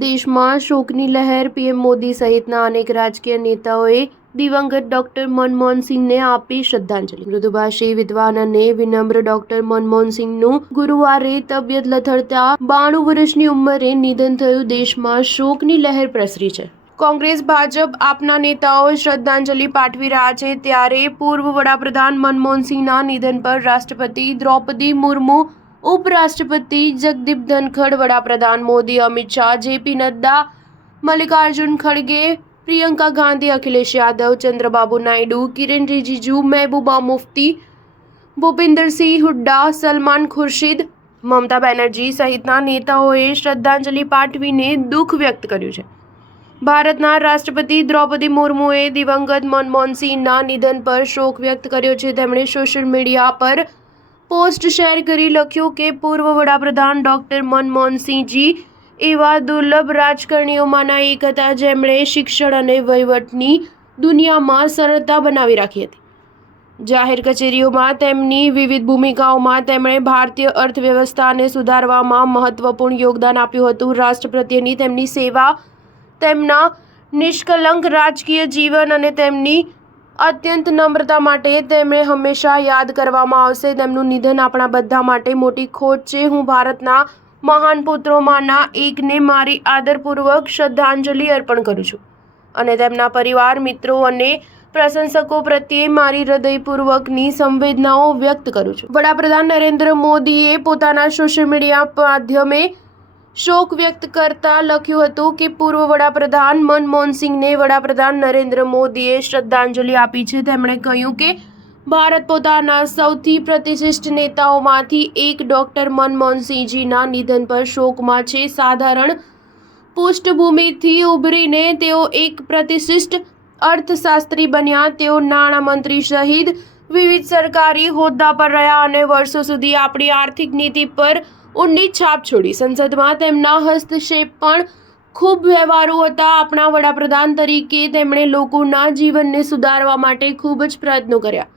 દેશમાં શોકની લહેર. પીએમ મોદી સહિતના અનેક રાજકીય નેતાઓએ દિવંગત ડોક્ટર મનમોહન સિંહને આપી શ્રદ્ધાંજલિ. મૃદુભાષી, વિદ્વાન અને વિનમ્ર ડોક્ટર મનમોહન સિંહનું ગુરુવારે તબિયત લથડતા 92 વર્ષની ઉંમરે નિધન થયું. દેશમાં શોકની લહેર પ્રસરી છે. કોંગ્રેસ, ભાજપ, આપના નેતાઓ શ્રદ્ધાંજલિ પાઠવી રહ્યા છે, ત્યારે પૂર્વ વડાપ્રધાન મનમોહન સિંહના નિધન પર રાષ્ટ્રપતિ દ્રૌપદી મુર્મુ, ઉપરાષ્ટ્રપતિ જગદીપ ધનખડ, વડાપ્રધાન મોદી, અમિત શાહ, જેપી નડ્ડા, મલ્લિકાર્જુન ખડગે, પ્રિયંકા ગાંધી, અખિલેશ યાદવ, ચંદ્રબાબુ નાયડુ, કિરેન રિજિજુ, મહેબૂબા મુફ્તી, ભૂપિન્દરસિંહ હુડ્ડા, સલમાન ખુરશીદ, મમતા બેનર્જી સહિતના નેતાઓએ શ્રદ્ધાંજલિ પાઠવીને દુઃખ વ્યક્ત કર્યું છે. ભારતના રાષ્ટ્રપતિ દ્રૌપદી મુર્મુએ દિવંગત મનમોહન સિંહના નિધન પર શોક વ્યક્ત કર્યો છે. તેમણે સોશિયલ મીડિયા પર પોસ્ટ શેર કરી લખ્યું કે પૂર્વ વડાપ્રધાન ડોક્ટર મનમોહન સિંહજી એવા દુર્લભ રાજકારણીઓમાંના એક હતા, જેમણે શિક્ષણ અને વહીવટની દુનિયામાં સરળતા બનાવી રાખી હતી. જાહેર કચેરીઓમાં તેમની વિવિધ ભૂમિકાઓમાં તેમણે ભારતીય અર્થવ્યવસ્થાને સુધારવામાં મહત્વપૂર્ણ યોગદાન આપ્યું હતું. રાષ્ટ્ર પ્રત્યેની તેમની સેવા, તેમના નિષ્કલંક રાજકીય જીવન અને તેમની અત્યંત નમ્રતા માટે તેમને હંમેશા યાદ કરવામાં આવશે. તેમનું નિધન આપણા બધા માટે મોટી ખોટ છે. હું ભારતના મહાન પુત્રોમાંના એકને મારી આદરપૂર્વક શ્રદ્ધાંજલિ અર્પણ કરું છું અને તેમના પરિવાર, મિત્રો અને પ્રશંસકો પ્રત્યે મારી હૃદયપૂર્વકની સંવેદનાઓ વ્યક્ત કરું છું. વડાપ્રધાન નરેન્દ્ર મોદીએ પોતાના સોશિયલ મીડિયા માધ્યમે શોક વ્યક્ત કરતા લખ્યું હતું કે પૂર્વ વડાપ્રધાન મનમોહન સિંહને વડાપ્રધાન નરેન્દ્ર મોદીએ શ્રદ્ધાંજલિ આપી છે. તેમણે કહ્યું કે ભારત પોતાના સૌથી પ્રતિષ્ઠિત નેતાઓમાંથી એક ડોક્ટર મનમોહન સિંહજીના નિધન પર શોકમાં છે. સાધારણ પૃષ્ઠભૂમિથી ઉભરીને તેઓ એક પ્રતિષ્ઠિત અર્થશાસ્ત્રી બન્યા. તેઓ નાણામંત્રી સહિત વિવિધ સરકારી હોદ્દા પર રહ્યા અને વર્ષો સુધી આપણી આર્થિક નીતિ પર ઊંડી છાપ છોડી. સંસદમાં તેમના હસ્તક્ષેપ પણ ખૂબ વ્યવહારુ હતા. આપણા વડાપ્રધાન તરીકે તેમણે લોકોના જીવનને સુધારવા માટે ખૂબ જ પ્રયત્નો કર્યા.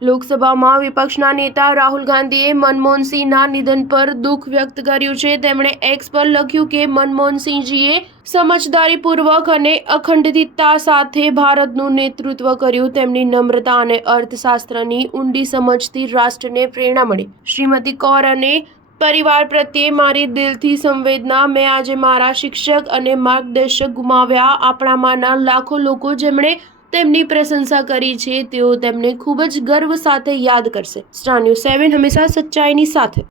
લોકસભામાં વિપક્ષના નેતા રાહુલ ગાંધીએ મનમોહન સિંહના નિધન પર દુઃખ વ્યક્ત કર્યું છે. તેમણે એક્સ પર લખ્યું કે મનમોહન સિંહજીએ સમજદારીપૂર્વક અને અખંડિતતા સાથે ભારતનું નેતૃત્વ કર્યું. તેમની નમ્રતા અને અર્થશાસ્ત્રની ઊંડી સમજથી રાષ્ટ્રને પ્રેરણા મળી. શ્રીમતી કૌર અને પરિવાર પ્રત્યે મારી દિલથી સંવેદના. મેં આજે મારા શિક્ષક અને માર્ગદર્શક ગુમાવ્યા. આપણામાંના લાખો લોકો જેમણે તેમની પ્રશંસા કરી છે, તેઓ તેમને ખૂબ જ ગર્વ સાથે યાદ કરશે. સ્ટાર ન્યૂઝ 7 હંમેશા સચ્ચાઈની સાથે.